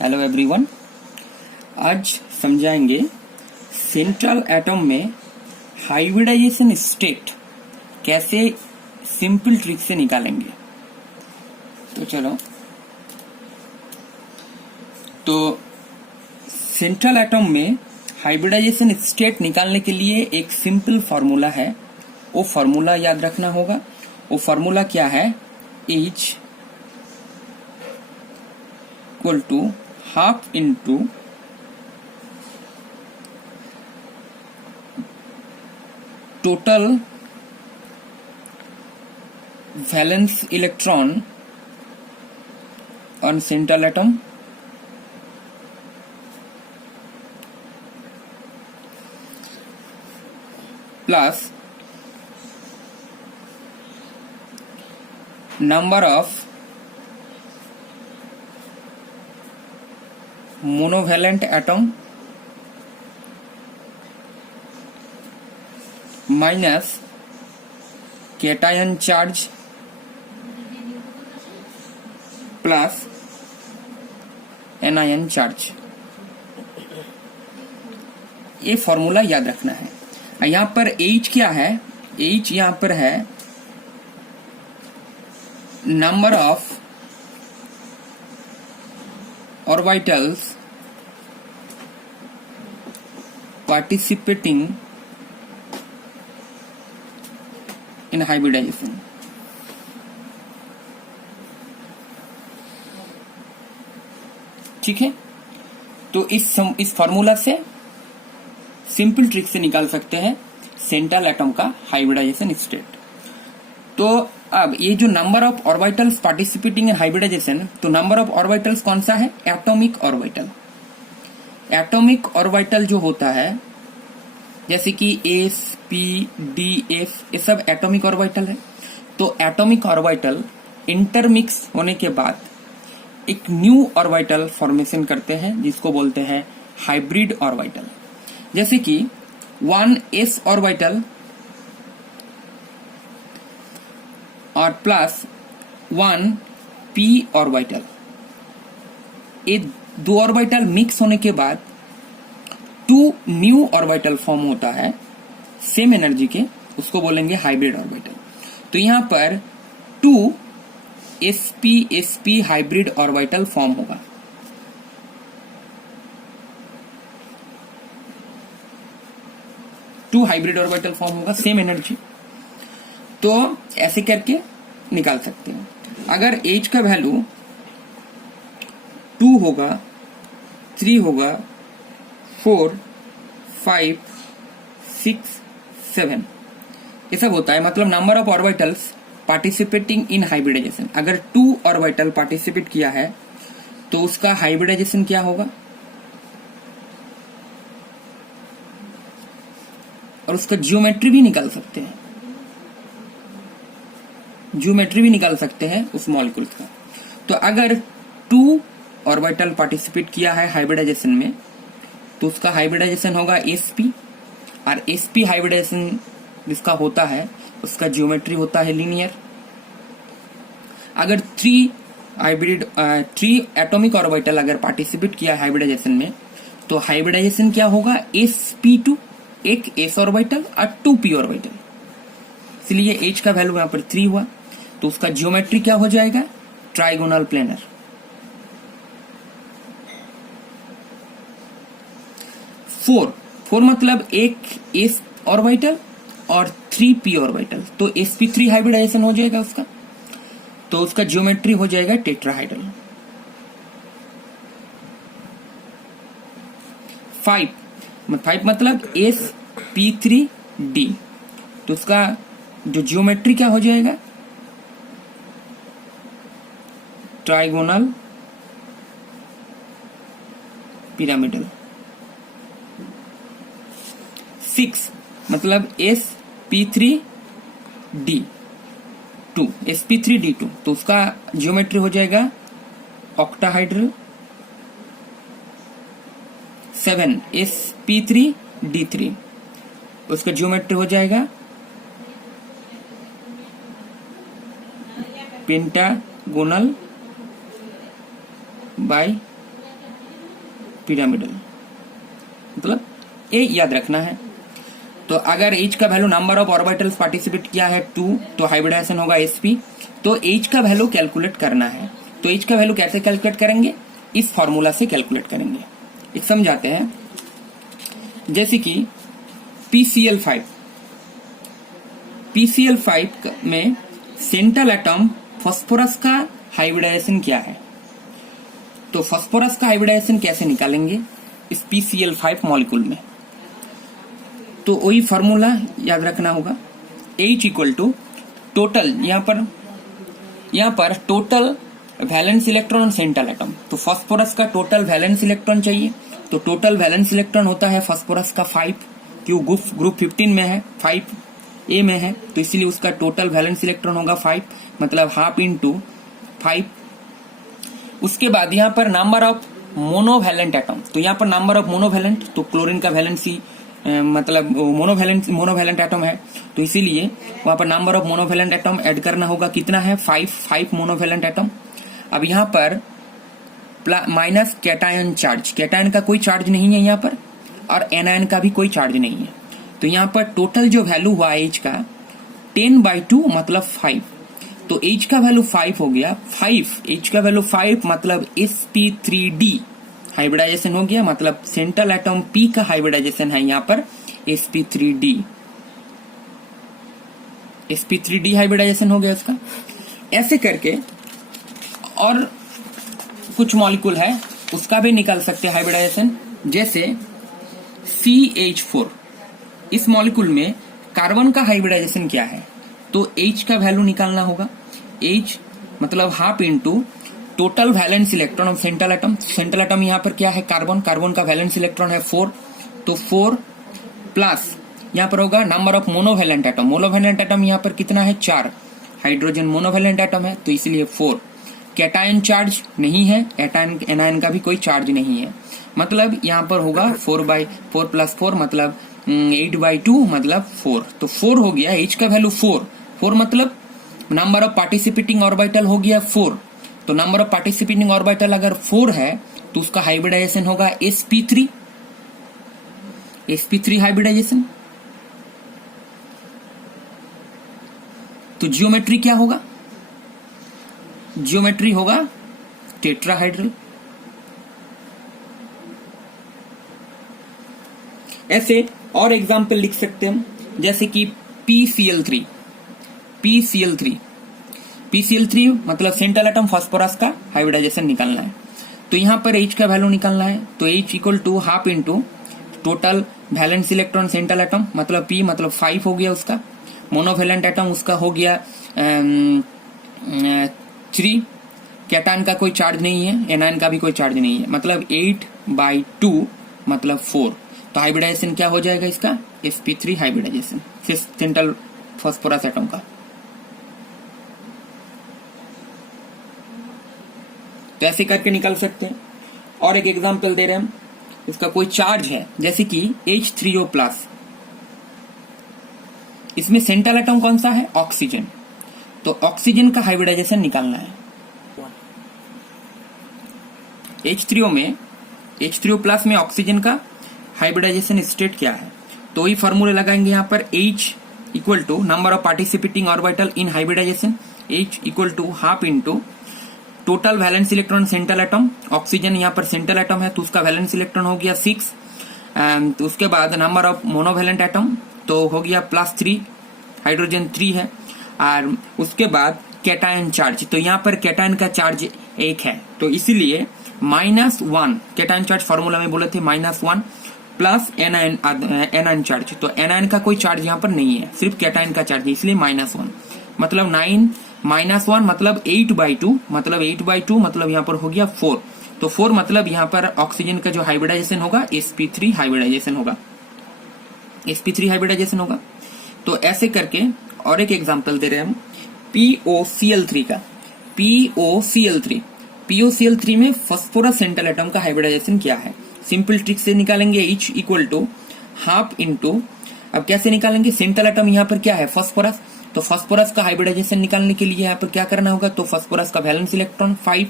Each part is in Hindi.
Hello everyone. आज समझाएंगे सेंट्रल एटम में हाइब्रिडाइजेशन स्टेट कैसे सिंपल ट्रिक से निकालेंगे। तो चलो, तो सेंट्रल एटम में हाइब्रिडाइजेशन स्टेट निकालने के लिए एक सिंपल फॉर्मूला है, वो फॉर्मूला याद रखना होगा। वो फॉर्मूला क्या है? H equal to half into total valence electron on central atom plus number of monovalent atom minus cation charge plus anion charge। ये फॉर्मूला याद रखना है। यहाँ पर H क्या है? H यहाँ पर है number of orbitals participating in hybridization। ठीक है, तो इस फॉर्मूला से सिंपल ट्रिक से निकाल सकते हैं सेंट्रल एटम का हाइब्रिडाइजेशन स्टेट। तो अब ये जो number of orbitals participating in hybridization, तो नंबर ऑफ ऑर्बिटल्स कौन सा है? Atomic orbital. एटॉमिक ऑर्बिटल जो होता है जैसे कि एस, पी, डी, एफ, ये सब एटॉमिक ऑर्बिटल है। तो एटॉमिक ऑर्बिटल इंटरमिक्स होने के बाद एक न्यू ऑर्बिटल फॉर्मेशन करते हैं जिसको बोलते हैं हाइब्रिड ऑर्बिटल। जैसे कि 1s ऑर्बिटल और प्लस 1p ऑर्बिटल, ये दो ऑर्बिटल मिक्स होने के बाद 2 न्यू ऑर्बिटल फॉर्म होता है सेम एनर्जी के, उसको बोलेंगे हाइब्रिड ऑर्बिटल। तो यहां पर 2 sp हाइब्रिड ऑर्बिटल फॉर्म होगा। टू हाइब्रिड ऑर्बिटल फॉर्म होगा सेम एनर्जी। तो ऐसे करके निकाल सकते हैं। अगर H का वैल्यू 2 होगा, 3 होगा, 4, 5, 6, 7, ये सब होता है, मतलब number of orbitals participating in hybridization. अगर 2 ऑर्बिटल पार्टिसिपेट किया है तो उसका हाइब्रिडाइजेशन क्या होगा और उसका जियोमेट्री भी निकाल सकते हैं। ज्योमेट्री भी निकाल सकते हैं उस मॉलिक्यूल्स का। तो अगर 2 ऑर्बिटल पार्टिसिपेट किया है हाइब्रिडाइजेशन में तो उसका हाइब्रिडाइजेशन होगा sp, और sp हाइब्रिडाइजेशन जिसका होता है उसका ज्योमेट्री होता है लीनियर। अगर 3 एटॉमिक ऑर्बिटल अगर पार्टिसिपेट किया है हाइब्रिडाइजेशन में तो हाइब्रिडाइजेशन क्या होगा? sp2, एक s ऑर्बिटल और 2p ऑर्बिटल, इसलिए H का वैल्यू यहां पर 3 हुआ। तो उसका जियोमेट्री क्या हो जाएगा? Trigonal planar. 4 मतलब एक s ऑर्बिटल और 3p ऑर्बिटल, तो sp3 हाइब्रिडाइजेशन हो जाएगा उसका। तो उसका जियोमेट्री हो जाएगा टेट्राहाइड्रल। 5 मतलब sp3d, तो उसका जो जियोमेट्री क्या हो जाएगा? Trigonal pyramidal. 6 मतलब sp3d2, तो उसका जियोमेट्री हो जाएगा ऑक्टाहाइड्रल। 7 sp3d3, उसका जियोमेट्री हो जाएगा पेंटागोनल बाई पिरामिडल, मतलब ये याद रखना है। तो अगर H का value number of orbitals participate किया है 2, तो हाइब्रिडाइजेशन होगा sp। तो H का वैल्यू कैलकुलेट करना है, तो H का वैल्यू कैसे कैलकुलेट करेंगे, इस फॉर्मूला से कैलकुलेट करेंगे। एक समझाते हैं, जैसे कि PCl5 में सेंट्रल एटम फास्फोरस का हाइब्रिडाइजेशन क्या है, तो फास्फोरस का हाइब्रिडाइजेशन कैसे निकालेंगे इस PCl5 मॉलिक्यूल में, तो वही फॉर्मूला याद रखना होगा। H इक्वल टू टोटल, यहाँ पर टोटल वैलेंस इलेक्ट्रॉन और सेंट्रल एटम, तो फास्फोरस का टोटल वैलेंस इलेक्ट्रॉन चाहिए, तो टोटल वैलेंस इलेक्ट्रॉन होता है फास्फोरस का 5, क्यों ग्रुप 15 में है, 5A में है, तो इसलिए उसका टोटल वैलेंस इलेक्ट्रॉन होगा 5, मतलब हाफ इंटू 5। उसके बाद यहाँ पर नंबर ऑफ मोनोवैलेंट एटम, तो यहाँ पर नंबर ऑफ मोनोवैलेंट, तो क्लोरीन का वैलेंसी मतलब मोनोवैलेंट एटम है, तो इसीलिए वहां पर number of monovalent atom add करना होगा, कितना है 5 मोनोवैलेंट एटम। अब यहाँ पर माइनस कैटायन चार्ज, कैटायन का कोई चार्ज नहीं है यहाँ पर, और एनायन का भी कोई चार्ज नहीं है, तो यहाँ पर टोटल जो वैल्यू हुआ H का 10/2 मतलब 5, तो H का वैल्यू 5 हो गया, H का वैल्यू 5 मतलब sp3d हाइब्रिडाइजेशन हो गया, मतलब सेंट्रल एटम P का हाइब्रिडाइजेशन है यहाँ पर sp3d हाइब्रिडाइजेशन हो गया उसका। ऐसे करके और कुछ मॉलिक्यूल है उसका भी निकाल सकते हैं हाइब्रिडाइजेशन, जैसे CH4, इस मॉलिक्यूल में कार्बन का हाइब्रिडाइजेशन क्या है, तो H का वैल्यू निकालना होगा, H मतलब half into total valence electron of central atom यहाँ पर क्या है कार्बन का वैलेंस इलेक्ट्रॉन है 4, तो 4 प्लस यहाँ पर होगा नंबर ऑफ मोनोवैलेंट एटम यहाँ पर कितना है 4, हाइड्रोजन मोनोवैलेंट एटम है, तो इसलिए 4। कैटायन चार्ज नहीं है, एनायन का भी कोई चार्ज नहीं है, मतलब यहाँ पर होगा 4/4 + 4 मतलब 8/2 मतलब 4, तो 4 हो गया। H का वैल्यू 4 मतलब नंबर ऑफ पार्टिसिपेटिंग ऑर्बिटल हो गया 4, तो नंबर ऑफ पार्टिसिपेटिंग ऑर्बिटल अगर 4 है तो उसका हाइब्रिडाइजेशन होगा sp3 हाइब्रिडाइजेशन। तो जियोमेट्री क्या होगा, जियोमेट्री होगा टेट्राहाइड्रल। ऐसे और एग्जाम्पल लिख सकते हैं, जैसे कि PCl3 मतलब सेंट्रल एटम फास्फोरस का हाइब्रिडाइजेशन निकालना है, तो यहाँ पर H का वैल्यू निकालना है, तो H equal to half into total valence electron central atom मतलब P मतलब 5 हो गया उसका, मोनोवैलेंट एटम उसका हो गया 3, कैटायन का कोई चार्ज नहीं है, एनायन का भी कोई चार्ज नहीं है, मतलब 8/2 मतलब 4, तो हाइब्रिडाइजेशन क्या हो जाएगा इसका sp3 hybridisation central phosphorus atom का। तो ऐसे करके निकाल सकते हैं। और एक एग्जांपल दे रहे हैं हम, इसका कोई चार्ज है जैसे कि H3O+, इसमें सेंट्रल एटम कौन सा है ऑक्सीजन, तो ऑक्सीजन का हाइब्रिडाइजेशन निकालना है। H3O में ऑक्सीजन का हाइब्रिडाइजेशन स्टेट क्या है, तो वही फॉर्मूले लगाएंगे यहाँ पर H equal to number of participating orbital in hybridization, H equal to half into total valence electron central atom, oxygen यहाँ पर सेंट्रल एटम है तो उसका वैलेंस इलेक्ट्रॉन हो गया 6, तो उसके बाद नंबर ऑफ मोनोवैलेंट एटम तो हो गया +3, हाइड्रोजन 3 है, और उसके बाद कैटायन चार्ज, तो यहाँ पर कैटायन का चार्ज 1 है, तो इसीलिए -1 कैटायन चार्ज फॉर्मूला में बोले थे -1 प्लस एनायन चार्ज, तो एनायन का कोई चार्ज यहाँ पर नहीं है, सिर्फ कैटायन का चार्ज है, इसलिए -1 मतलब 9 -1 मतलब 8/2 मतलब यहाँ पर हो गया 4, तो 4 मतलब यहाँ पर ऑक्सीजन का जो हाइब्रिडाइजेशन होगा sp3 हाइब्रिडाइजेशन होगा। तो ऐसे करके और एक एग्जांपल दे रहे हैं हम POCl3 का। POCl3 में फास्फोरस सेंट्रल एटम का हाइब्रिडाइजेशन क्या है, सिंपल ट्रिक से निकालेंगे, H equal to half into, अब कैसे निकालेंगे, सेंट्रल एटम यहाँ पर क्या है फास्फोरस, तो फास्फोरस का हाइब्रिडाइजेशन निकालने के लिए यहाँ पर क्या करना होगा, तो फास्फोरस का वैलेंस इलेक्ट्रॉन 5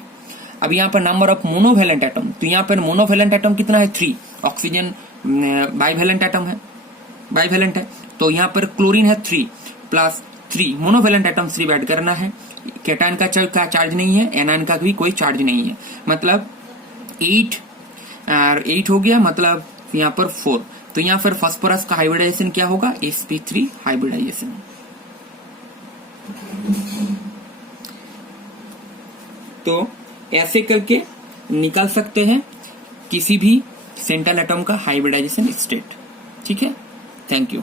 अब यहाँ पर नंबर ऑफ मोनोवेलेंट एटम, तो यहाँ पर मोनोवेलेंट एटम कितना है 3, ऑक्सीजन बाइवेलेंट एटम है, बाइवेलेंट है, तो यहाँ पर क्लोरीन है 3 प्लस 3 मोनोवेलेंट एटम 3 ऐड करना है। कैटायन का चार्ज नहीं है, एनायन का भी कोई चार्ज नहीं है, मतलब 8 हो गया, मतलब यहाँ पर 4। तो यहाँ पर फास्फोरस का हाइब्रिडाइजेशन क्या होगा, sp3 हाइब्रिडाइजेशन। तो ऐसे करके निकाल सकते हैं किसी भी सेंट्रल एटम का हाइब्रिडाइजेशन स्टेट। ठीक है, थैंक यू।